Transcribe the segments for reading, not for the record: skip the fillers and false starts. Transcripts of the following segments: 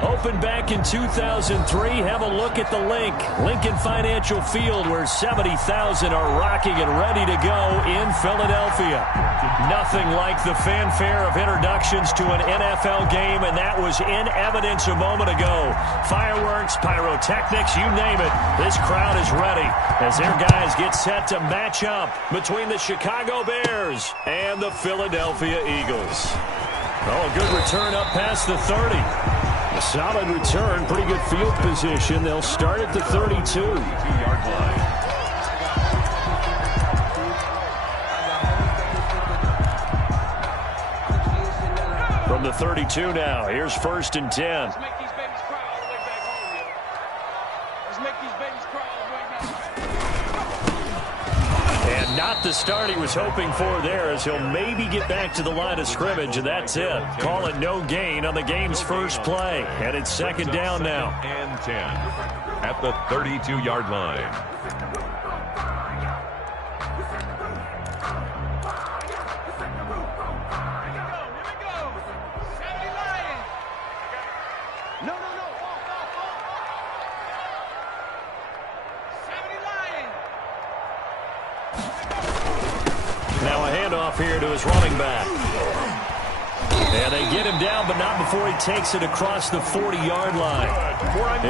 Opened back in 2003. Have a look at the Lincoln Financial Field, where 70,000 are rocking and ready to go in Philadelphia. Nothing like the fanfare of introductions to an NFL game, and that was in evidence a moment ago. Fireworks, pyrotechnics, you name it. This crowd is ready as their guys get set to match up between the Chicago Bears and the Philadelphia Eagles. Oh, a good return up past the 30. A solid return, pretty good field position. They'll start at the 32-yard line. From the 32 now, here's 1st and 10. Let's make these babies cry all the way back home, yo. Let's make these babies cry all the way back home. And not the start he was hoping for there, as he'll maybe get back to the line of scrimmage, and that's it. Call it no gain on the game's first play. And it's 2nd down now. And 10 at the 32-yard line. Now a handoff here to his running back. And they get him down, but not before he takes it across the 40-yard line.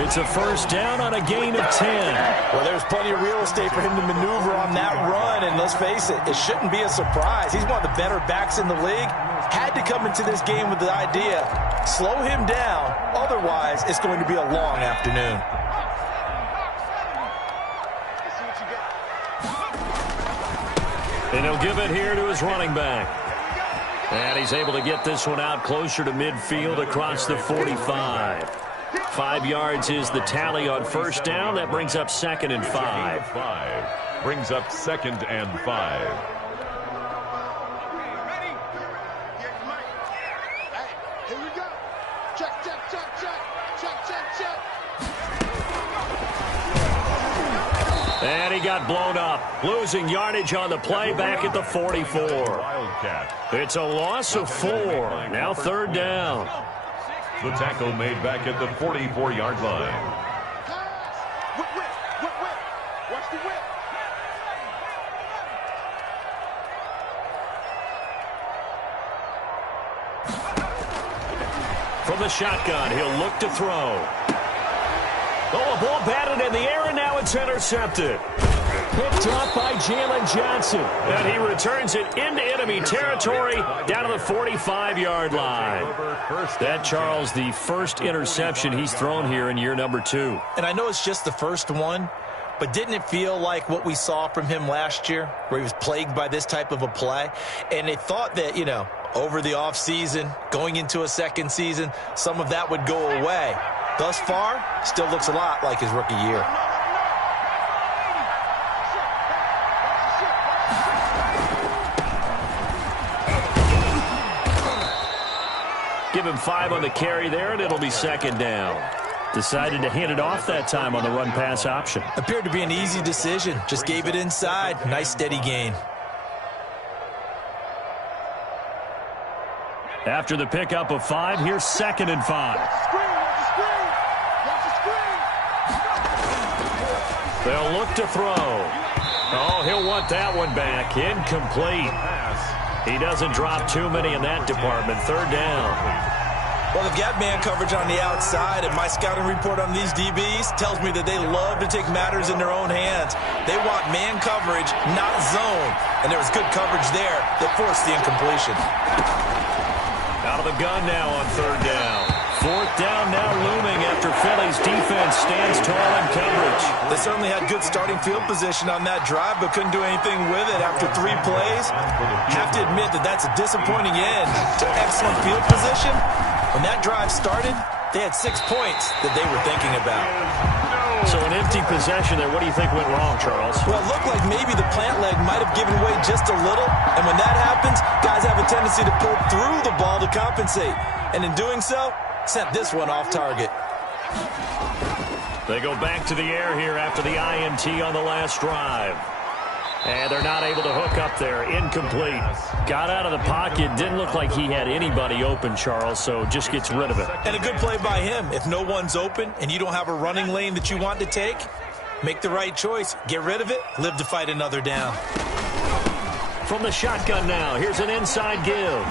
It's a 1st down on a gain of 10. Well, there's plenty of real estate for him to maneuver on that run, and let's face it, it shouldn't be a surprise. He's one of the better backs in the league. Had to come into this game with the idea, slow him down, otherwise it's going to be a long afternoon. And he'll give it here to his running back. And he's able to get this one out closer to midfield across the 45. 5 yards is the tally on 1st down. That brings up 2nd and 5. Brings up 2nd and 5. And he got blown up, losing yardage on the play back at the 44. It's a loss of 4. Now 3rd down. The tackle made back at the 44-yard line. Watch the whip. From the shotgun, he'll look to throw. Oh, a ball batted in the air, and now it's intercepted. Picked up by Jalen Johnson. And he returns it into enemy territory down to the 45-yard line. That, Charles, the first interception he's thrown here in year number 2. And I know it's just the first one, but didn't it feel like what we saw from him last year, where he was plagued by this type of a play? And they thought that, you know, over the offseason, going into a second season, some of that would go away. Thus far, still looks a lot like his rookie year. Give him 5 on the carry there, and it'll be 2nd down. Decided to hand it off that time on the run-pass option. Appeared to be an easy decision. Just gave it inside. Nice, steady gain. After the pickup of 5, here's 2nd and 5. They'll look to throw. Oh, he'll want that one back. Incomplete. He doesn't drop too many in that department. 3rd down. Well, they've got man coverage on the outside, and my scouting report on these DBs tells me that they love to take matters in their own hands. They want man coverage, not zone. And there was good coverage there that forced the incompletion. Out of the gun now on 3rd down. 4th down now looming after Philly's defense stands tall in coverage. They certainly had good starting field position on that drive, but couldn't do anything with it after 3 plays. Have to admit that that's a disappointing end to excellent field position. When that drive started, they had 6 points that they were thinking about. So an empty possession there. What do you think went wrong, Charles? Well, it looked like maybe the plant leg might have given way just a little. And when that happens, guys have a tendency to pull through the ball to compensate. And in doing so, sent this one off target. They go back to the air here after the INT on the last drive. And they're not able to hook up there. Incomplete. Got out of the pocket. Didn't look like he had anybody open, Charles, so just gets rid of it. And a good play by him. If no one's open and you don't have a running lane that you want to take, make the right choice. Get rid of it. Live to fight another down. From the shotgun now, here's an inside give.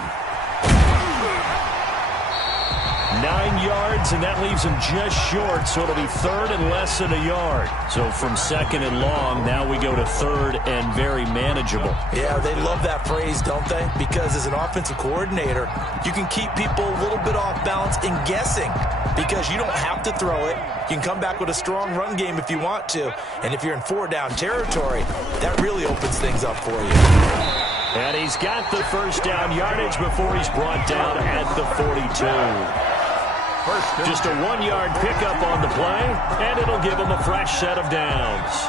9 yards, and that leaves him just short, so it'll be third and less than a yard. So from second and long, now we go to third and very manageable. Yeah, they love that phrase, don't they? Because as an offensive coordinator, you can keep people a little bit off balance and guessing because you don't have to throw it. You can come back with a strong run game if you want to. And if you're in 4-down territory, that really opens things up for you. And he's got the first down yardage before he's brought down at the 42. Just a 1-yard pickup on the play, and it'll give him a fresh set of downs.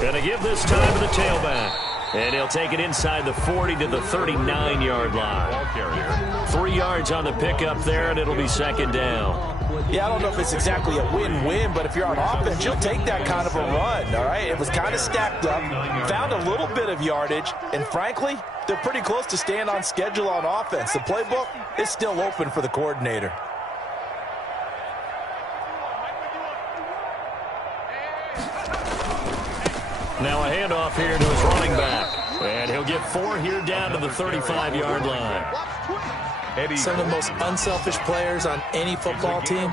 Gonna give this time to the tailback. And he'll take it inside the 40 to the 39-yard line. 3 yards on the pickup there, and it'll be second down. Yeah, I don't know if it's exactly a win-win, but if you're on offense, you'll take that kind of a run, all right? It was kind of stacked up, found a little bit of yardage, and frankly, they're pretty close to staying on schedule on offense. The playbook is still open for the coordinator. Now a handoff here to his running back. And he'll get 4 here down to the 35-yard line. Some of the most unselfish players on any football team,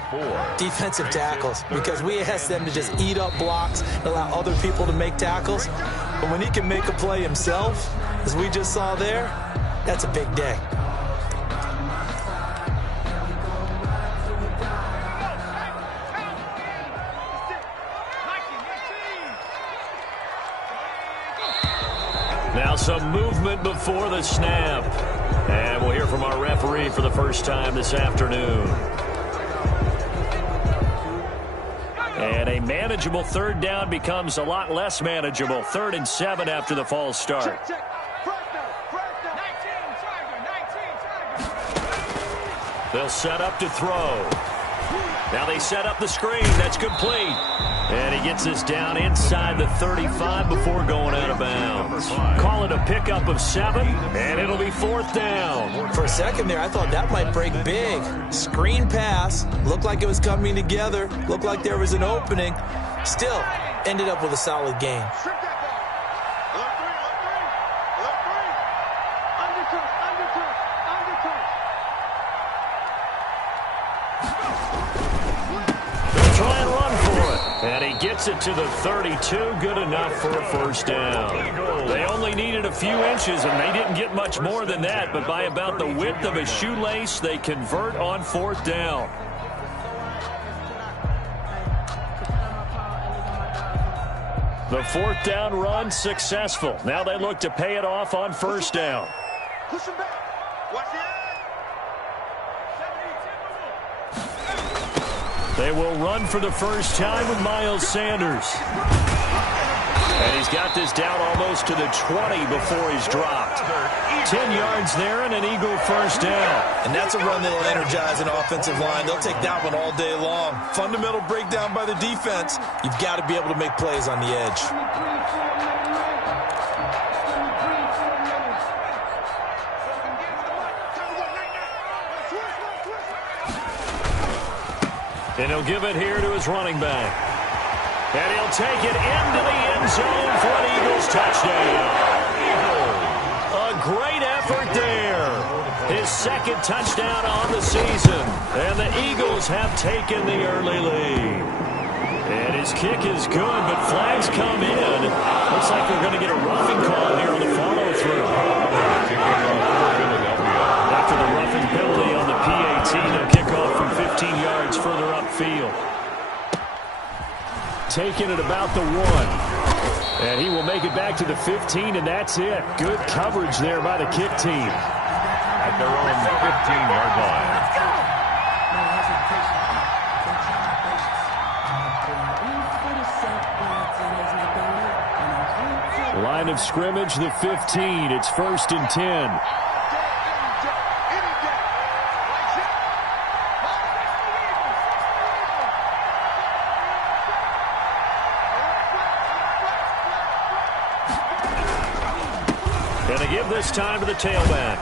defensive tackles, because we ask them to just eat up blocks and allow other people to make tackles. But when he can make a play himself, as we just saw there, that's a big day. Now some movement before the snap. And we'll hear from our referee for the first time this afternoon. And a manageable third down becomes a lot less manageable. 3rd and 7 after the false start. They'll set up to throw. Now they set up the screen. That's complete. And he gets this down inside the 35 before going out of bounds. Call it a pickup of 7, and it'll be 4th down. For a second there, I thought that might break big. Screen pass. Looked like it was coming together. Looked like there was an opening. Still, ended up with a solid gain. And he gets it to the 32, good enough for a first down. They only needed a few inches, and they didn't get much more than that, but by about the width of a shoelace, they convert on 4th down. The 4th down run successful. Now they look to pay it off on 1st down. Push him back. Watch the edge. They will run for the first time with Miles Sanders. And he's got this down almost to the 20 before he's dropped. 10 yards there and an Eagle first down. And that's a run that'll energize an offensive line. They'll take that one all day long. Fundamental breakdown by the defense. You've got to be able to make plays on the edge. And he'll give it here to his running back. And he'll take it into the end zone for an Eagles touchdown. A great effort there. His 2nd touchdown on the season. And the Eagles have taken the early lead. And his kick is good, but flags come in. Looks like we're going to get a roughing call here on the follow-through. After the roughing penalty on the PAT, they'll kick off from 15 yards further upfield. Taking it about the 1. And he will make it back to the 15, and that's it. Good coverage there by the kick team. I at their own 15-yard line. Line of scrimmage, the 15. It's 1st and 10. Going to give this time to the tailback.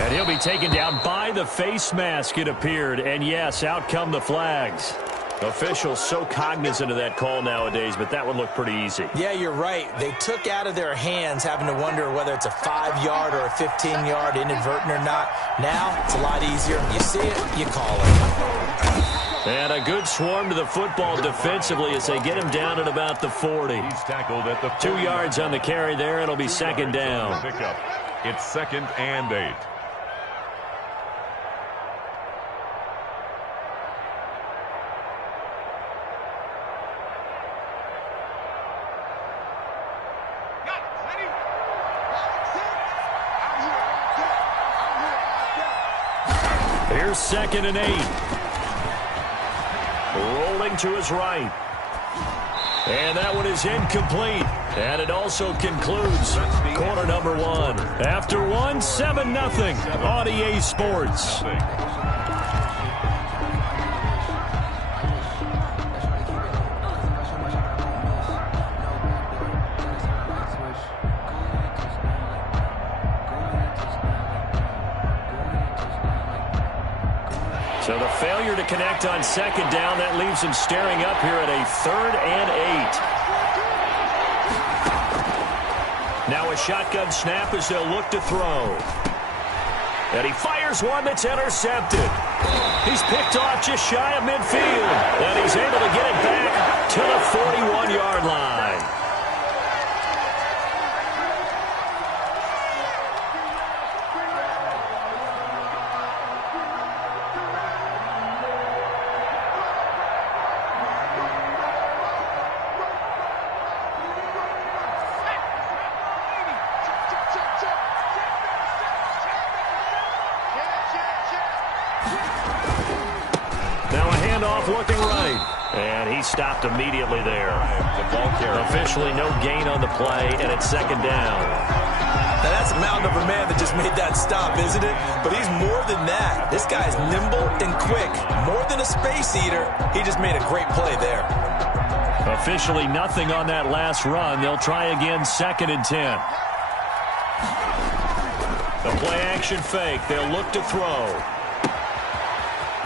And he'll be taken down by the face mask, it appeared. And yes, out come the flags. Officials so cognizant of that call nowadays, but that would look pretty easy. Yeah, you're right. They took out of their hands having to wonder whether it's a 5-yard or a 15-yard inadvertent or not. Now, it's a lot easier. You see it, you call it. And a good swarm to the football defensively as they get him down at about the 40. He's tackled at the 2 yards on the carry there. It'll be second down. Pickup. It's 2nd and 8. Here's 2nd and 8. Rolling to his right. And that one is incomplete. And it also concludes quarter number 1. After 1, 7-0 on EA Sports. So the failure to connect on 2nd down, that leaves him staring up here at a 3rd and 8. Now a shotgun snap as they'll look to throw. And he fires one that's intercepted. He's picked off just shy of midfield. And he's able to get it back to the 41-yard line. Looking right. And he stopped immediately there. The ball carrier. Officially no gain on the play, and it's 2nd down. Now that's a mountain of a man that just made that stop, isn't it? But he's more than that. This guy's nimble and quick. More than a space eater. He just made a great play there. Officially nothing on that last run. They'll try again, 2nd and 10. The play action fake. They'll look to throw.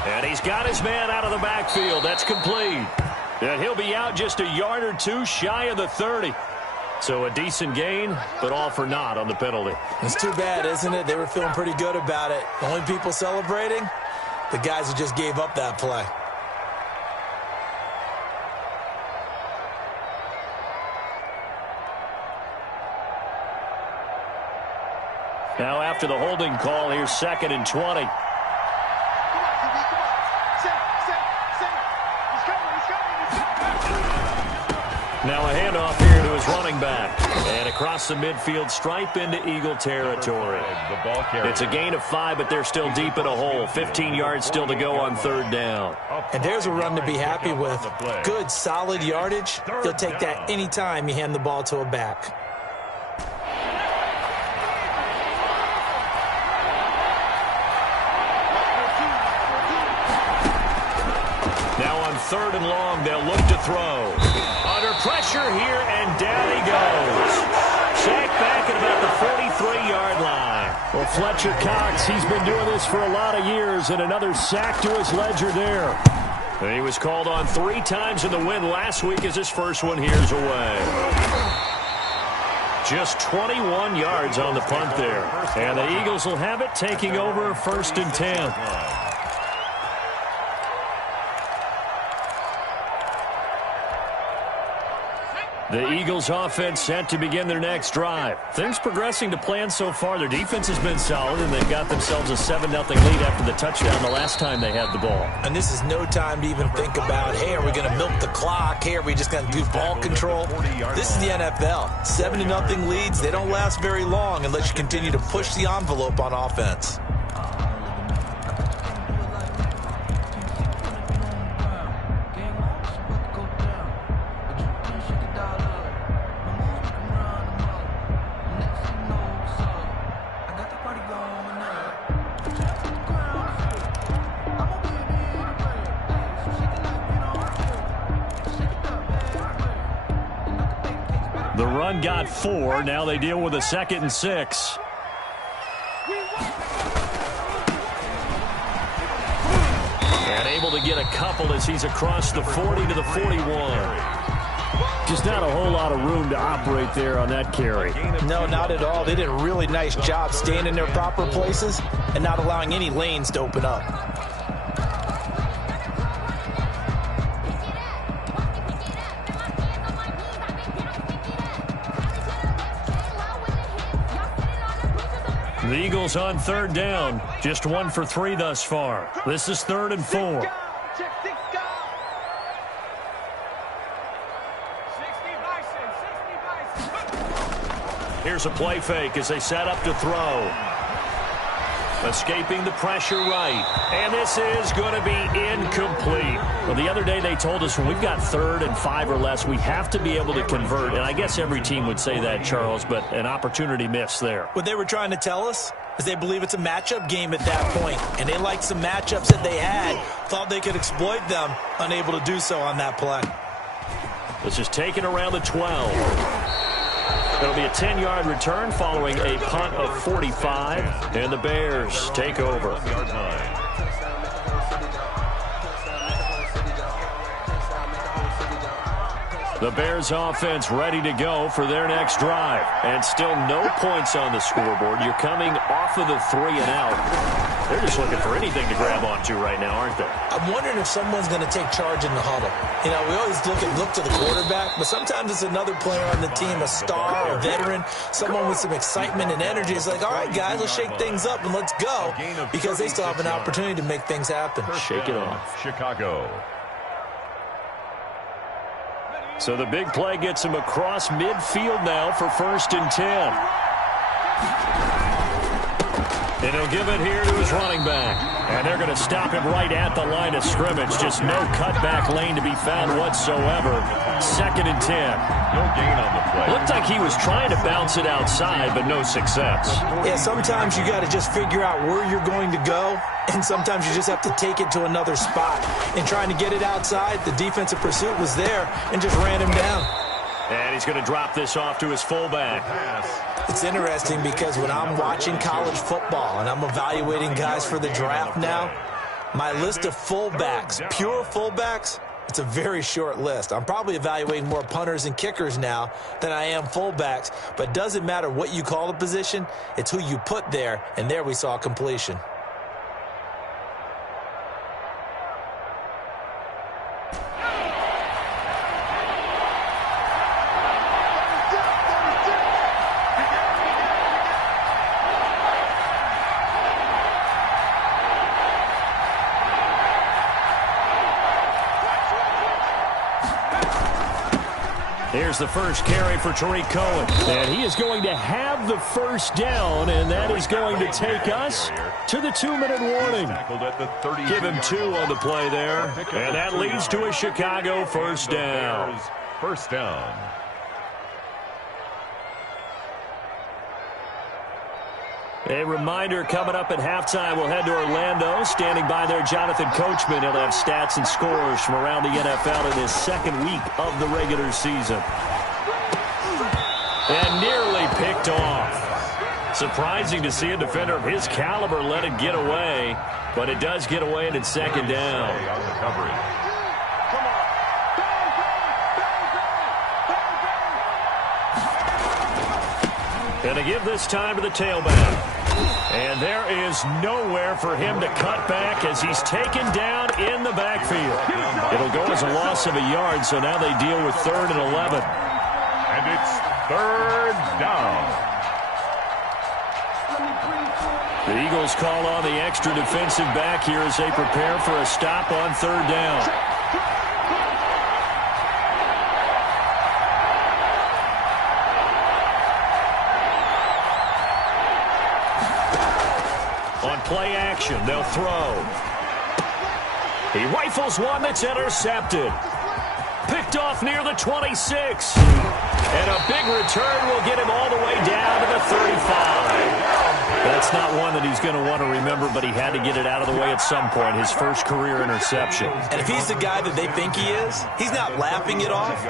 And he's got his man out of the backfield. That's complete. And he'll be out just a yard or 2 shy of the 30. So a decent gain, but all for naught on the penalty. It's too bad, isn't it? They were feeling pretty good about it. The only people celebrating? The guys who just gave up that play. Now after the holding call, here's 2nd and 20. Now a handoff here to his running back. And across the midfield stripe into Eagle territory. It's a gain of 5, but they're still deep in a hole. 15 yards still to go on 3rd down. And there's a run to be happy with. Good, solid yardage. You'll take that anytime you hand the ball to a back. Now on 3rd and long, they'll look to throw. Under pressure here, and down he goes. Sacked back at about the 43-yard line. Well, Fletcher Cox, he's been doing this for a lot of years, and another sack to his ledger there. He was called on 3 times in the win last week as his first one here's away. Just 21 yards on the punt there. And the Eagles will have it, taking over 1st and 10. The Eagles offense set to begin their next drive. Things progressing to plan so far. Their defense has been solid, and they've got themselves a 7-0 lead after the touchdown the last time they had the ball. And this is no time to even think about, hey, are we going to milk the clock? Hey, are we just going to do ball control? This is the NFL. 7-0 leads, they don't last very long unless you continue to push the envelope on offense. The run got 4. Now they deal with a 2nd and 6. And able to get a couple as he's across the 40 to the 41. Just not a whole lot of room to operate there on that carry. No, not at all. They did a really nice job staying in their proper places and not allowing any lanes to open up. The Eagles on 3rd down. Just 1 for 3 thus far. This is 3rd and 4. Here's a play fake as they set up to throw. Escaping the pressure right. And this is going to be incomplete. Well, the other day they told us when we've got 3rd and 5 or less, we have to be able to convert. And I guess every team would say that, Charles, but an opportunity missed there. What they were trying to tell us is they believe it's a matchup game at that point. And they liked some matchups that they had. Thought they could exploit them. Unable to do so on that play. This is taken around the 12. It'll be a 10-yard return following a punt of 45, and the Bears take over. The Bears offense ready to go for their next drive. And still no points on the scoreboard. You're coming off of the 3 and out. They're just looking for anything to grab onto right now, aren't they? I'm wondering if someone's going to take charge in the huddle. You know, we always look to the quarterback, but sometimes it's another player on the team, a star, a veteran, someone with some excitement and energy. It's like, all right, guys, let's shake things up and let's go, because they still have an opportunity to make things happen. Shake it off. Chicago. So the big play gets him across midfield now for 1st and 10. And he'll give it here to his running back. And they're going to stop him right at the line of scrimmage. Just no cutback lane to be found whatsoever. 2nd and 10. No gain on the play. Looked like he was trying to bounce it outside, but no success. Yeah, sometimes you got to just figure out where you're going to go, and sometimes you just have to take it to another spot. In trying to get it outside, the defensive pursuit was there and just ran him down. And he's going to drop this off to his fullback. It's interesting because when I'm watching college football and I'm evaluating guys for the draft now, my list of fullbacks, pure fullbacks, it's a very short list. I'm probably evaluating more punters and kickers now than I am fullbacks, but it doesn't matter what you call the position, it's who you put there, and there we saw completion. Here's the first carry for Tariq Cohen. And he is going to have the first down, and that is going to take us to the 2-minute warning. Give him 2 on the play there, and that leads to a Chicago first down. First down. A reminder, coming up at halftime, we'll head to Orlando. Standing by there, Jonathan Coachman. He'll have stats and scores from around the NFL in his 2nd week of the regular season. And nearly picked off. Surprising to see a defender of his caliber let it get away, but it does get away and it's 2nd down. Going to give this time to the tailback. And there is nowhere for him to cut back as he's taken down in the backfield. It'll go as a loss of a yard, so now they deal with 3rd and 11. And it's 3rd down. The Eagles call on the extra defensive back here as they prepare for a stop on 3rd down. Play action, they'll throw. He rifles one that's intercepted. Picked off near the 26. And a big return will get him all the way down to the 35. That's not one that he's going to want to remember, but he had to get it out of the way at some point, his first career interception. And if he's the guy that they think he is, he's not laughing it off,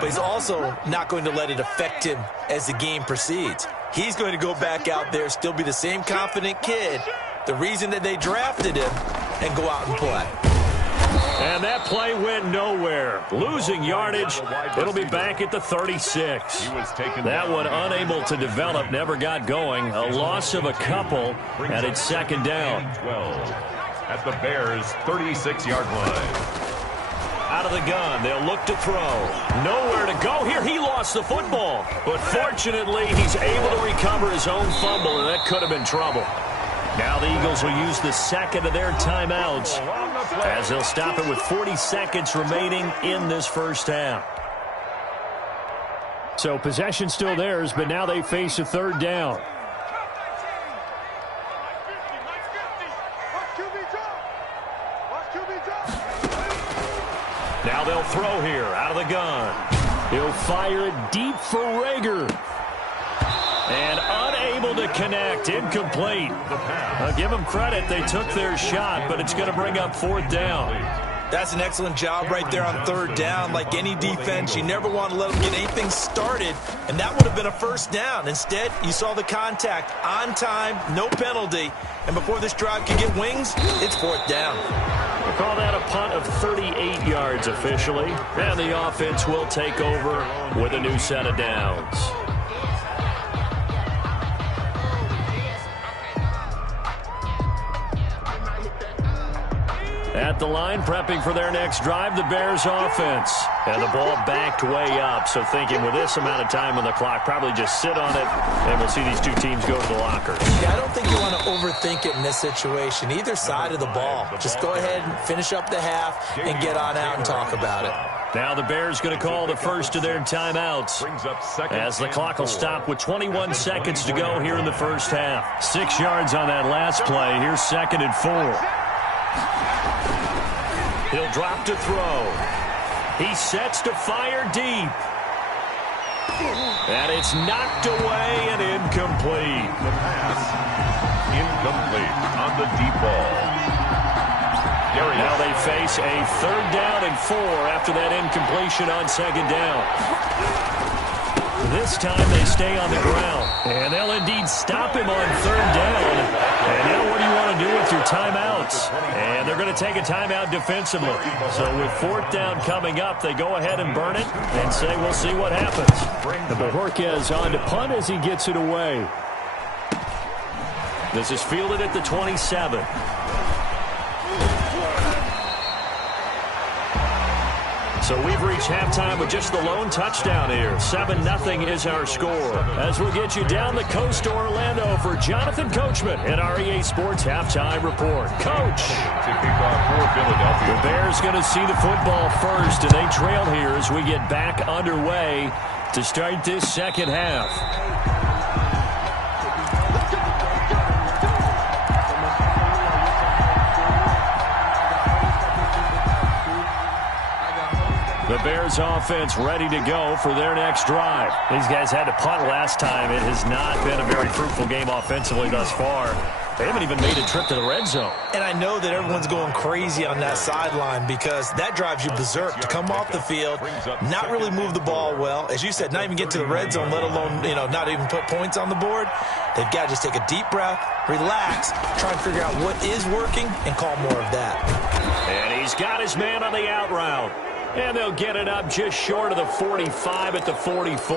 but he's also not going to let it affect him as the game proceeds. He's going to go back out there, still be the same confident kid, the reason that they drafted him, and go out and play. And that play went nowhere. Losing yardage. It'll be back at the 36. That one unable to develop, never got going. A loss of a couple, and it's second down. 12 at the Bears' 36-yard line. Out of the gun, they'll look to throw. Nowhere to go here. He lost the football. But fortunately, he's able to recover his own fumble, and that could have been trouble. Now the Eagles will use the second of their timeouts as they'll stop it with 40 seconds remaining in this first half. So possession still theirs, but now they face a third down. Now they'll throw here out of the gun. He'll fire it deep for Rager. And unable to connect, incomplete. I'll give them credit, they took their shot, but it's going to bring up fourth down. That's an excellent job right there on third down. Like any defense, you never want to let them get anything started, and that would have been a first down. Instead, you saw the contact on time, no penalty, and before this drive could get wings, it's fourth down. We'll call that a punt of 38 yards officially, and the offense will take over with a new set of downs. At the line, prepping for their next drive, the Bears offense. And the ball backed way up, so thinking with this amount of time on the clock, probably just sit on it, and we'll see these two teams go to the lockers. Yeah, I don't think you want to overthink it in this situation. Either side of the ball. Just go ahead and finish up the half and get on out and talk about it. Now the Bears going to call the first of their timeouts as the clock will stop with 21 seconds to go here in the first half. 6 yards on that last play. Here's 2nd and 4. He'll drop to throw. He sets to fire deep. And it's knocked away and incomplete. The pass incomplete on the deep ball. Now they face a 3rd down and 4 after that incompletion on 2nd down. This time they stay on the ground. And they'll indeed stop him on 3rd down. And now what do you want to do with your timeouts? And they're going to take a timeout defensively. So with 4th down coming up, they go ahead and burn it and say we'll see what happens. The Bojorquez on to punt as he gets it away. This is fielded at the 27. So we've reached halftime with just the lone touchdown here. 7-0 is our score. As we'll get you down the coast to Orlando for Jonathan Coachman in our EA Sports Halftime Report. Coach. To kick off for Philadelphia. The Bears going to see the football first, and they trail here as we get back underway to start this second half. The Bears offense ready to go for their next drive. These guys had to punt last time. It has not been a very fruitful game offensively thus far. They haven't even made a trip to the red zone. And I know that everyone's going crazy on that sideline because that drives you berserk to come off the field, not really move the ball well. As you said, not even get to the red zone, let alone, not even put points on the board. They've got to just take a deep breath, relax, try and figure out what is working, and call more of that. And he's got his man on the out route. And they'll get it up just short of the 45 at the 44.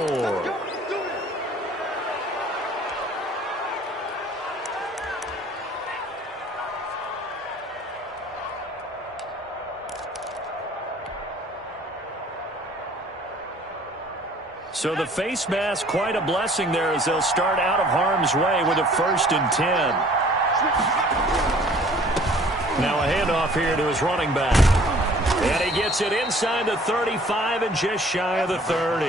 So the face mask, quite a blessing there as they'll start out of harm's way with a 1st and 10. Now a handoff here to his running back. And he gets it inside the 35 and just shy of the 30.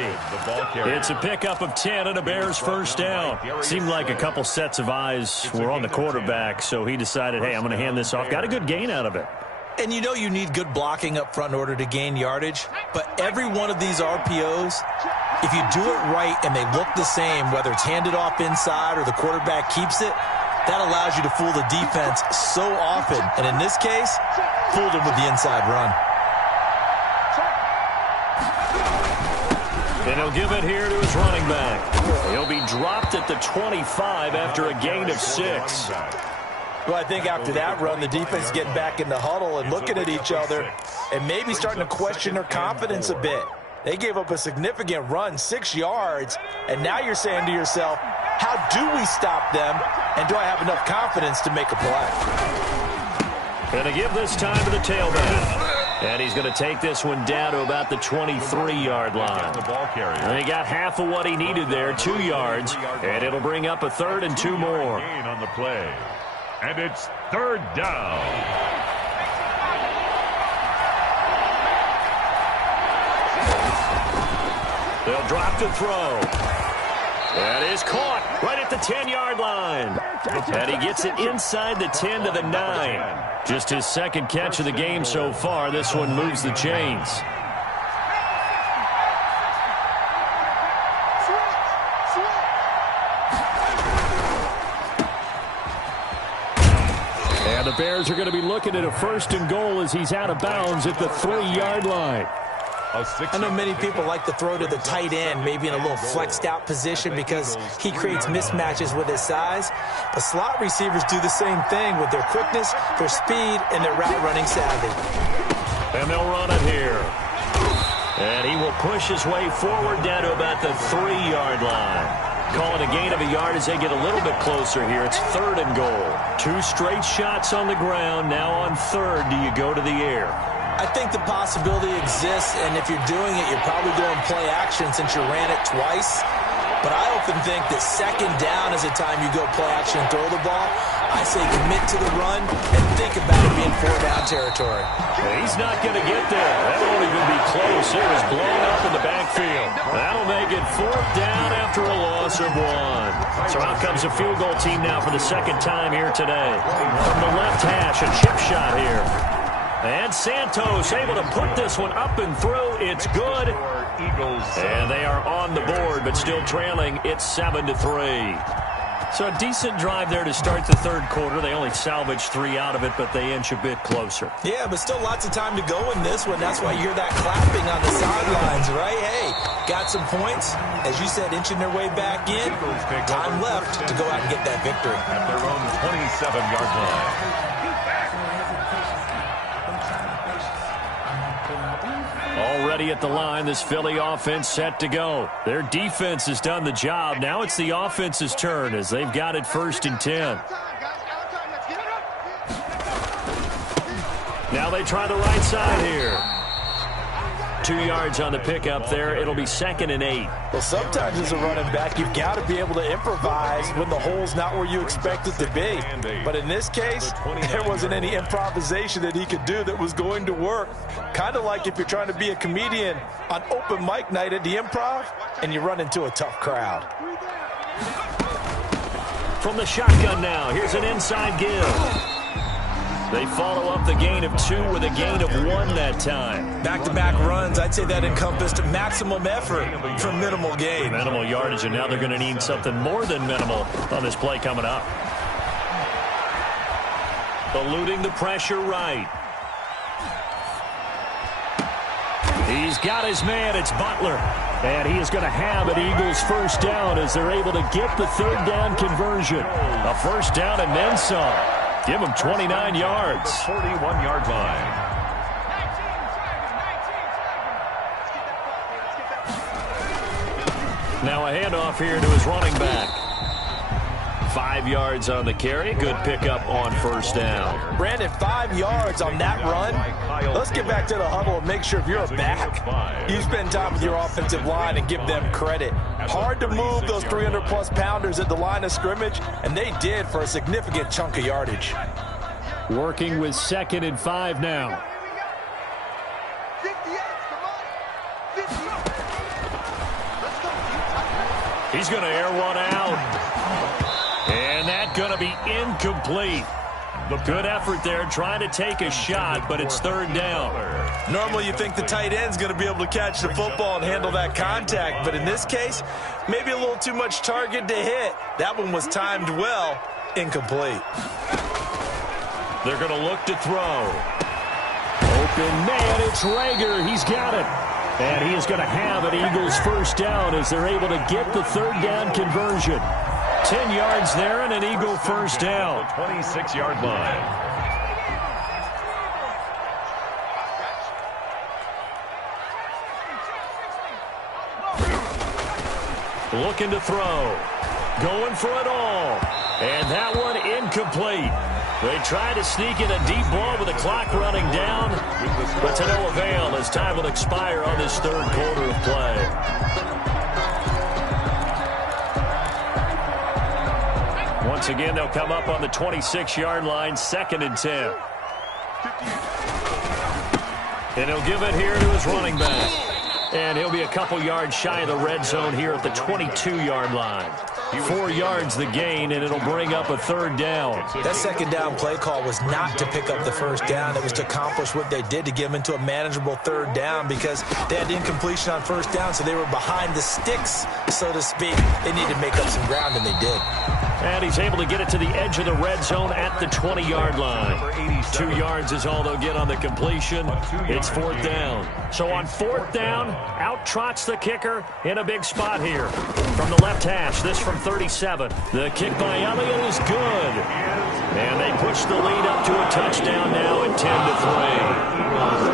It's a pickup of 10 and a Bears 1st down. Seemed like a couple sets of eyes were on the quarterback, so he decided, hey, I'm going to hand this off. Got a good gain out of it. And you need good blocking up front in order to gain yardage. But every one of these RPOs, if you do it right and they look the same, whether it's handed off inside or the quarterback keeps it, that allows you to fool the defense so often. And in this case, fooled him with the inside run. And he'll give it here to his running back. He'll be dropped at the 25 after a gain of 6. Well, I think after that run, the defense is getting back in the huddle and looking at each other and maybe starting to question their confidence a bit. They gave up a significant run, 6 yards, and now you're saying to yourself, how do we stop them, and do I have enough confidence to make a play? And to give this time to the tailback. And he's going to take this one down to about the 23-yard line. And he got half of what he needed there, 2 yards, and it'll bring up a 3rd and 2 more. Gain on the play. And it's 3rd down. They'll drop to throw. That is caught right at the 10-yard line. And he gets it inside the 10 to the 9. Just his 2nd catch of the game so far. This one moves the chains. And the Bears are going to be looking at a 1st and goal as he's out of bounds at the 3-yard line. I know many people like to throw to the tight end, maybe in a little flexed out position because he creates mismatches with his size. But slot receivers do the same thing with their quickness, their speed, and their route running savvy. And they'll run it here. And he will push his way forward down to about the 3-yard line. Calling a gain of a yard as they get a little bit closer here. It's 3rd and goal. 2 straight shots on the ground. Now on 3rd, do you go to the air? I think the possibility exists, and if you're doing it, you're probably going play action since you ran it twice. But I often think that 2nd down is the time you go play action and throw the ball. I say commit to the run and think about it being 4-down territory. He's not going to get there. That won't even be close. It was blown up in the backfield. That'll make it 4th down after a loss of 1. So out comes a field goal team now for the 2nd time here today. From the left hash, a chip shot here. And Santos able to put this one up and through. It's good. And they are on the board, but still trailing. It's 7-3. So a decent drive there to start the 3rd quarter. They only salvaged 3 out of it, but they inch a bit closer. Yeah, but still lots of time to go in this one. That's why you hear that clapping on the sidelines, right? Hey, got some points. As you said, inching their way back in. Time left to go out and get that victory. At their own 27-yard line. Already at the line, this Philly offense set to go. Their defense has done the job. Now it's the offense's turn as they've got it 1st and 10. Now they try the right side here. 2 yards on the pickup there. It'll be 2nd and 8. Well, sometimes as a running back, you've got to be able to improvise when the hole's not where you expect it to be. But in this case, there wasn't any improvisation that he could do that was going to work. Kind of like if you're trying to be a comedian on open mic night at the Improv and you run into a tough crowd. From the shotgun now, here's an inside give. They follow up the gain of 2 with a gain of 1 that time. Back-to-back runs, I'd say that encompassed maximum effort for minimal gain. Minimal yardage, and now they're going to need something more than minimal on this play coming up. Eluding the pressure right. He's got his man. It's Butler. And he is going to have an Eagles 1st down as they're able to get the 3rd down conversion. A 1st down and then some. Give him 29 yards. 41-yard line. Now a handoff here to his running back. 5 yards on the carry. Good pickup on 1st down. Brandon, 5 yards on that run. Let's get back to the huddle and make sure if you're a back, you spend time with your offensive line and give them credit. Hard to move those 300-plus pounders at the line of scrimmage, and they did for a significant chunk of yardage. Working with 2nd and 5 now. He's going to air one out. And that's going to be incomplete. Good effort there, trying to take a shot, but it's 3rd down. Normally you think the tight end's going to be able to catch the football and handle that contact, but in this case, maybe a little too much target to hit. That one was timed well, incomplete. They're going to look to throw. Open man, it's Rager. He's got it. And he is going to have an Eagles first down as they're able to get the third down conversion. 10 yards there and an Eagle first down. 26-yard line. Looking to throw. Going for it all. And that one incomplete. They try to sneak in a deep ball with the clock running down, but to no avail as time will expire on this third quarter of play. Once again, they'll come up on the 26-yard line, 2nd and 10. And he'll give it here to his running back. And he'll be a couple yards shy of the red zone here at the 22-yard line. 4 yards the gain, and it'll bring up a third down. That second down play call was not to pick up the first down. It was to accomplish what they did, to get them into a manageable third down, because they had incompletion on first down, so they were behind the sticks, so to speak. They needed to make up some ground, and they did. And he's able to get it to the edge of the red zone at the 20-yard line. 2 yards is all they'll get on the completion. It's 4th down. So on 4th down, out trots the kicker in a big spot here. From the left hash, this from 37. The kick by Elliott is good. And they push the lead up to a touchdown now at 10-3.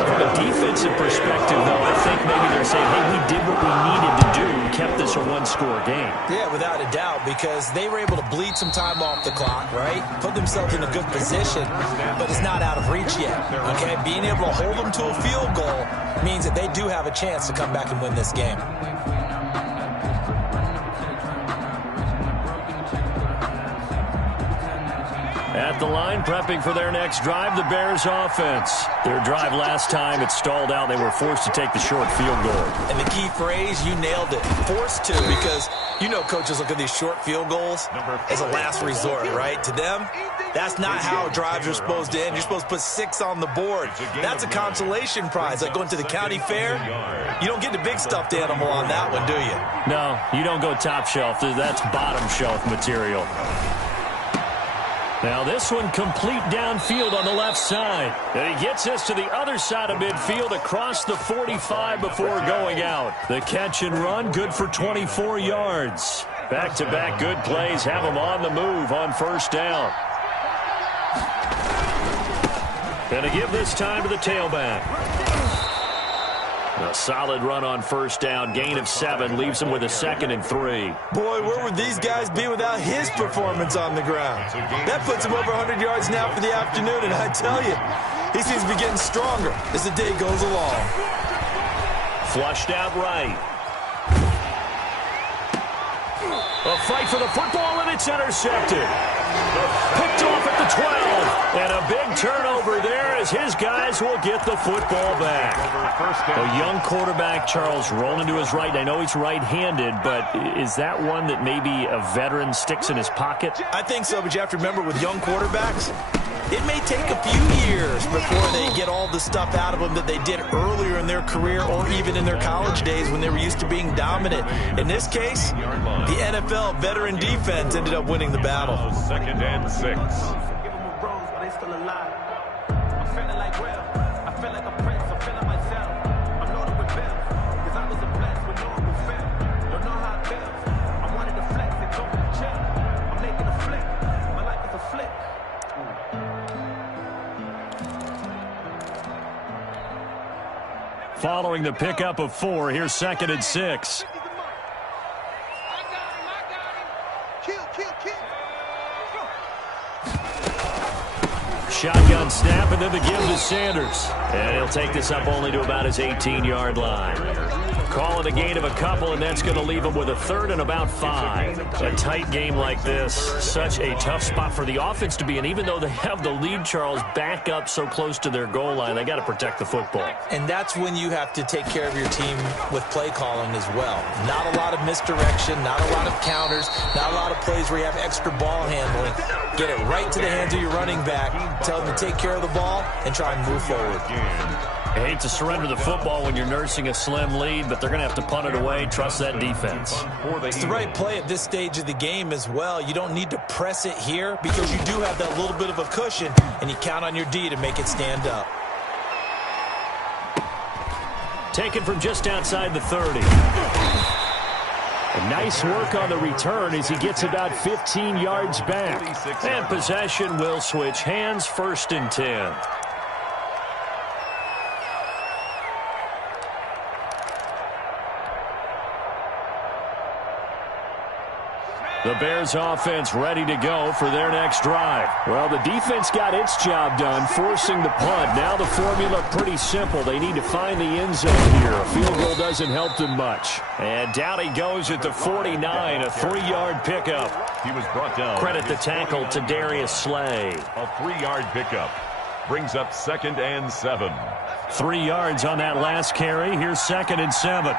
From a defensive perspective, though, I think maybe they're saying, hey, we did what we needed to do and kept this a one-score game. Yeah, without a doubt, because they were able to bleed some time off the clock, right? Put themselves in a good position, but it's not out of reach yet, okay? Being able to hold them to a field goal means that they do have a chance to come back and win this game. At the line, prepping for their next drive, the Bears offense. Their drive last time, it stalled out. They were forced to take the short field goal. And the key phrase, you nailed it, forced to, because you know coaches look at these short field goals as a last resort, right? To them, that's not how drives are supposed to end. You're supposed to put 6 on the board. That's a consolation prize, like going to the county fair. You don't get the big stuffed animal on that one, do you? No, you don't go top shelf. That's bottom shelf material. Now this one complete downfield on the left side. And he gets us to the other side of midfield across the 45 before going out. The catch and run, good for 24 yards. Back-to-back good plays have him on the move on first down. And to give this time to the tailback. A solid run on first down. Gain of 7 leaves him with a 2nd and 3. Boy, where would these guys be without his performance on the ground? That puts him over 100 yards now for the afternoon, and I tell you, he seems to be getting stronger as the day goes along. Flushed out right. A fight for the football, and it's intercepted. Picked off at the 12. And a big turnover there as his guys will get the football back. A young quarterback, Charles, rolling to his right. I know he's right-handed, but is that one that maybe a veteran sticks in his pocket? I think so, but you have to remember with young quarterbacks, it may take a few years before they get all the stuff out of them that they did earlier in their career or even in their college days when they were used to being dominant. In this case, the NFL veteran defense ended up winning the battle. 2nd and 6. Following the pickup of 4, here's 2nd and 6. Shotgun snap, and then the give to Sanders. And he'll take this up only to about his 18-yard line. Call it a gain of a couple, and that's going to leave him with a 3rd and about 5. A tight game like this, such a tough spot for the offense to be in. Even though they have the lead, Charles, back up so close to their goal line, they got to protect the football. And that's when you have to take care of your team with play calling as well. Not a lot of misdirection, not a lot of counters, not a lot of plays where you have extra ball handling. Get it right to the hands of your running back, tell them to take care of the ball, and try and move forward. I hate to surrender the football when you're nursing a slim lead, but they're going to have to punt it away. Trust that defense. It's the right play at this stage of the game as well. You don't need to press it here because you do have that little bit of a cushion, and you count on your D to make it stand up. Taken from just outside the 30. A nice work on the return as he gets about 15 yards back. And possession will switch hands, 1st and 10. The Bears offense ready to go for their next drive. Well, the defense got its job done, forcing the punt. Now the formula pretty simple. They need to find the end zone here. A field goal doesn't help them much. And down he goes at the 49, a 3-yard pickup. He was brought down. Credit the tackle to Darius Slay. A 3-yard pickup. Brings up 2nd and 7. 3 yards on that last carry. Here's 2nd and 7.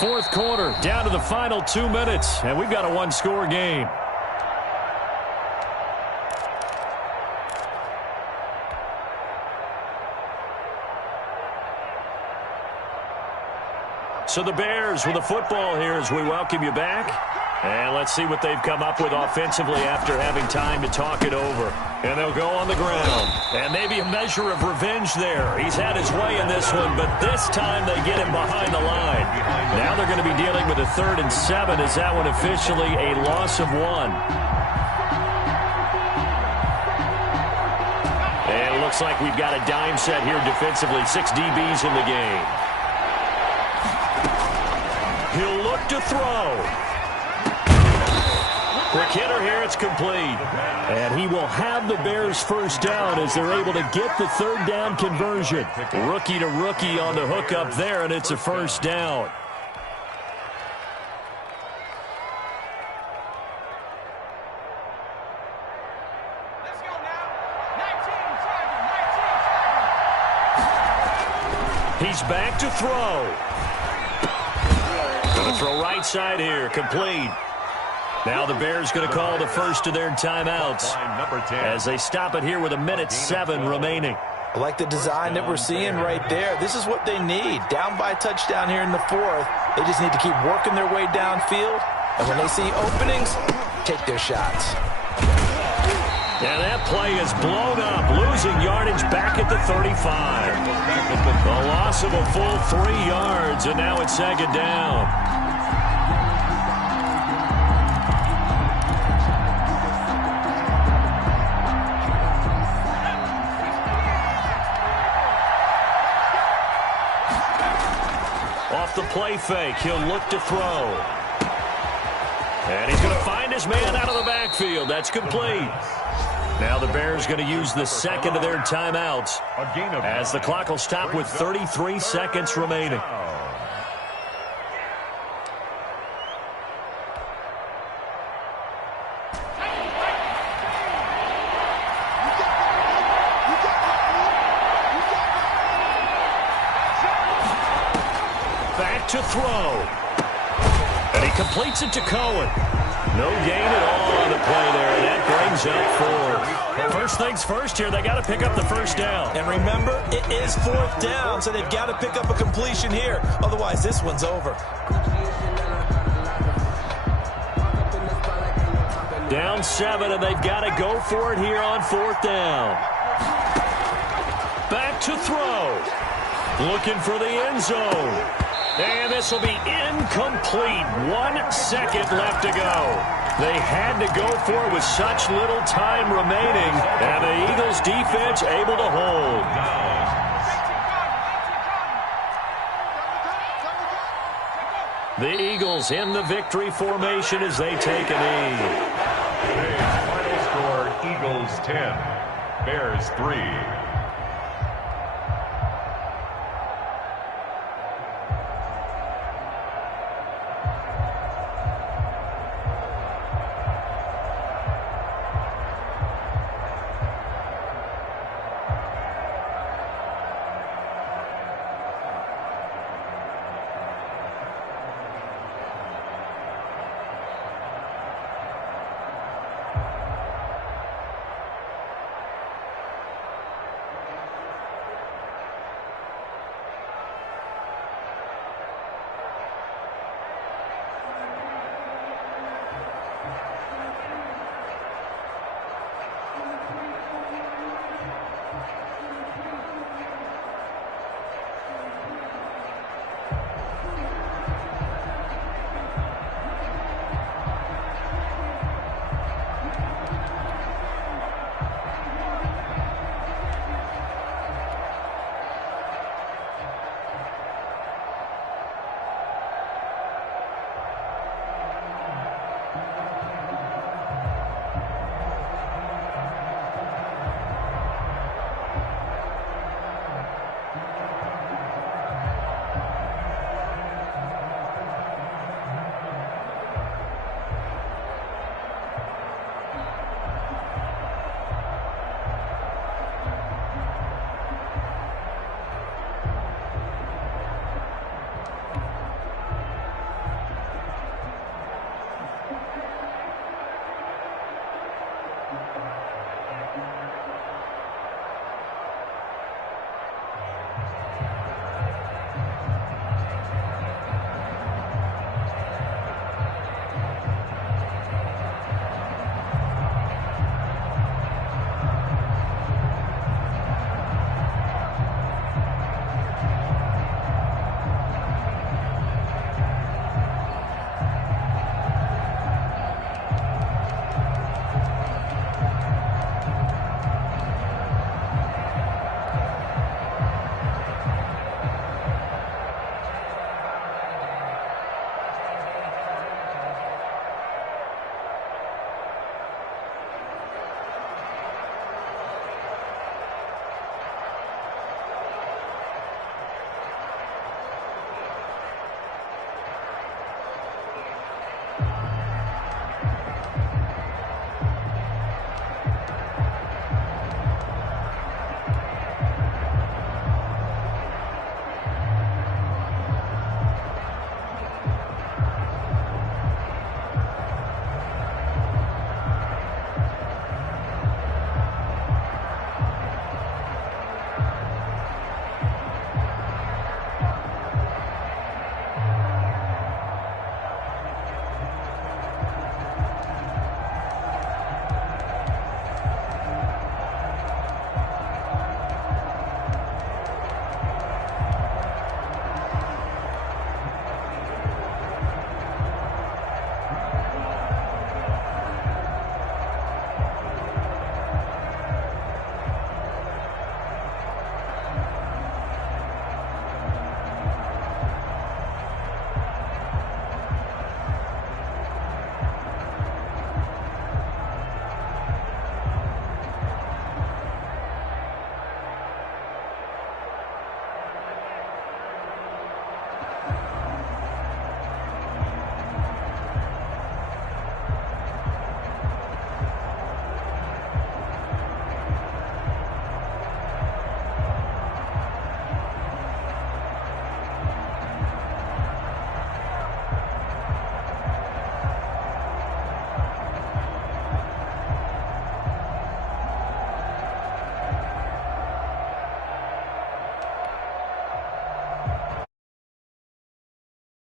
Fourth quarter, down to the final 2 minutes, and we've got a one-score game. So the Bears with the football here as we welcome you back. And let's see what they've come up with offensively after having time to talk it over. And they'll go on the ground. And maybe a measure of revenge there. He's had his way in this one, but this time they get him behind the line. Now they're going to be dealing with a 3rd and 7. Is that one officially a loss of 1? And it looks like we've got a dime set here defensively. 6 DBs in the game. He'll look to throw. Quick hitter here, it's complete. And he will have the Bears first down as they're able to get the 3rd down conversion. Rookie to rookie on the hook up there, and it's a first down. Let's go now. 19, He's back to throw. Going to throw right side here, complete. Now the Bears going to call the first of their timeouts as they stop it here with 1:07 remaining. I like the design that we're seeing right there. This is what they need. Down by a touchdown here in the 4th. They just need to keep working their way downfield. And when they see openings, take their shots. And that play is blown up, losing yardage back at the 35. A loss of a full 3 yards, and now it's 2nd down. Off the play fake, he'll look to throw. And he's going to find his man out of the backfield. That's complete. Now the Bears going to use the 2nd of their timeouts as the clock will stop with 33 seconds remaining. Back to throw. And he completes it to Cohen. No gain at all on the play there, and that brings up 4. First things first here, they got to pick up the first down. And remember, it is 4th down, so they've got to pick up a completion here. Otherwise, this one's over. Down 7, and they've got to go for it here on 4th down. Back to throw. Looking for the end zone. And this will be incomplete. 1 second left to go. They had to go for it with such little time remaining. And the Eagles defense able to hold. The Eagles in the victory formation as they take a knee. Final score, Eagles 10, Bears 3.